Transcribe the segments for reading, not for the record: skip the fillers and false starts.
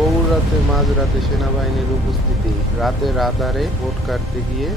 বগুড়াতে মাঝরাতে সেনাবাহিনীর উপস্থিতি। রাতের আঁধারে ভোট কাটতে গিয়ে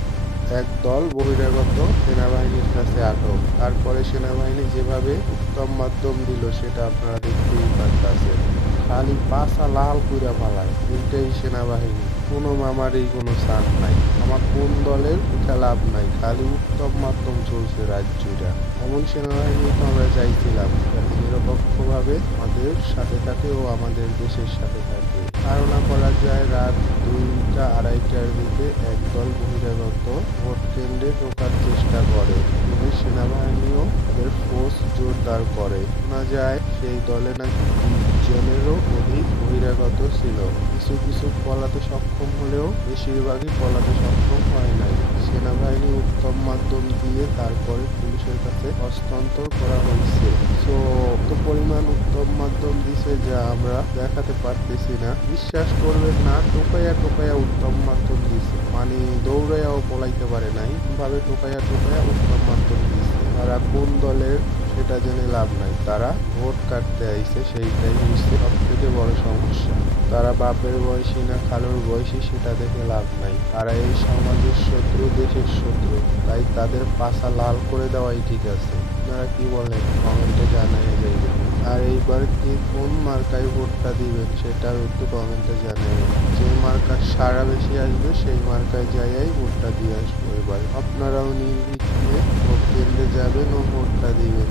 একদল বহিরাগত সেনাবাহিনীর কাছে আটক। তারপরে সেনাবাহিনী যেভাবে উত্তম মাধ্যম দিল সেটা আপনারা দেখতেই পারতাছেন। খালি পাছা লাল কইরা ফালায়, এইটাই সেনাবাহিনী। কোনো মামারই কোনো সান নাই। আমার কোন দলের এটা লাভ নাই, খালি উত্তম মাধ্যম চলছে রাত জুড়া। এমন সেনাবাহিনী তো আমরা চাইছিলাম, যাতে নিরপেক্ষভাবে আমাদের সাথে থাকে ও আমাদের দেশের সাথে থাকে। ধারণা করা যায় রাত 2টা-2:30টার দিকে একদল বহিরাগত ভোট কেন্দ্রে ঢোকার চেষ্টা করে। শুনে সেনাবাহিনীও তাদের ফোর্স জোরদার করে। শোনা যায় সেই দলে নাকি 20 জনেরও অধিক বহিরাগত ছিল। কিছু কিছু পলাতে সক্ষম হলেও বেশিরভাগই পলাতে সক্ষম হয় নাই। সেনাবাহিনী উত্তম মাধ্যম দিয়ে তারপরে পুলিশের কাছে হস্তান্তর করা হয়েছে। সো এত পরিমাণ উত্তম মাধ্যম দিছে যা আমরা দেখাতে পারতেছি না। বিশ্বাস করবেন না, টোকাইয়া টোকাইয়া উত্তম মাধ্যম দিছে। মানে দৌড়াইয়াও পলাইতে পারে নাই, ভাবে টোকাইয়া টোকাইয়া উত্তম মাধ্যম দিছে। তারা কোন দলের সেটা জেনে লাভ নাই, তারা ভোট কাটতে আইছে, সেইটাই হচ্ছে সব থেকে বড় সমস্যা। তারা বাপের বয়সী না খালুর বয়সী সেটা দেখে লাভ নাই। তারা এই সমাজের শত্রু, দেশের শত্রু। তাই তাদের পাছা লাল করে দেওয়াই ঠিক আছে। আপনারা কি বলেন কমেন্টে জানাইয়া যাইবেন। আর এইবার কে কোন মার্কায় ভোটটা দিবেন সেটাও একটু কমেন্টে জানাবেন। যে মার্কার সাড়া বেশি আসবে সেই মার্কায় যাইয়াই ভোটটা দিয়ে আসবো এবার। আপনারাও নির্বিঘ্নে ভোট কেন্দ্রে যাবেন ও ভোটটা দিবেন।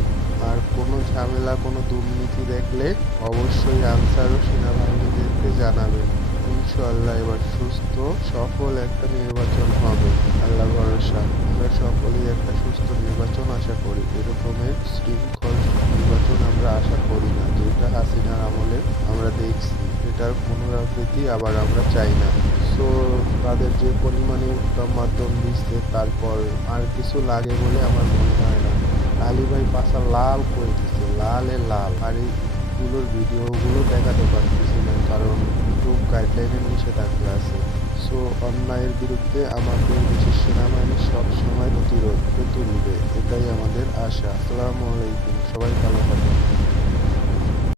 আর কোনো ঝামেলা, কোনো দুর্নীতি দেখলে অবশ্যই আনসার ও সেনাবাহিনীদেরকে জানাবেন। ইনশাআল্লাহ এবার সুস্থ সফল একটা নির্বাচন হবে। আল্লাহ ভরসা। আমরা সকলেই একটা সুস্থ নির্বাচন আশা করি। এরকমের শৃঙ্খল নির্বাচন আমরা আশা করি না, যেটা হাসিনার আমলে আমরা দেখছি। এটার পুনরাবৃত্তি আবার আমরা চাই না। সো তাদের যে পরিমাণে উত্তম মাধ্যম দিচ্ছে, তারপর আর কিছু লাগে বলে আমার মনে হয় না। আলী ভাই পাশা লাল করে দিচ্ছে, লালে লাল। আর এইগুলোর ভিডিওগুলো দেখাতে পারতেছি না, কারণ ইউটিউব গাইডলাইনের নিষেধাজ্ঞা আছে। সো অন্যায়ের বিরুদ্ধে আমাদের দেশের সেনাবাহিনী সব সময় প্রতিরোধ তুলবে, এটাই আমাদের আশা। আসসালামু আলাইকুম, সবাই ভালো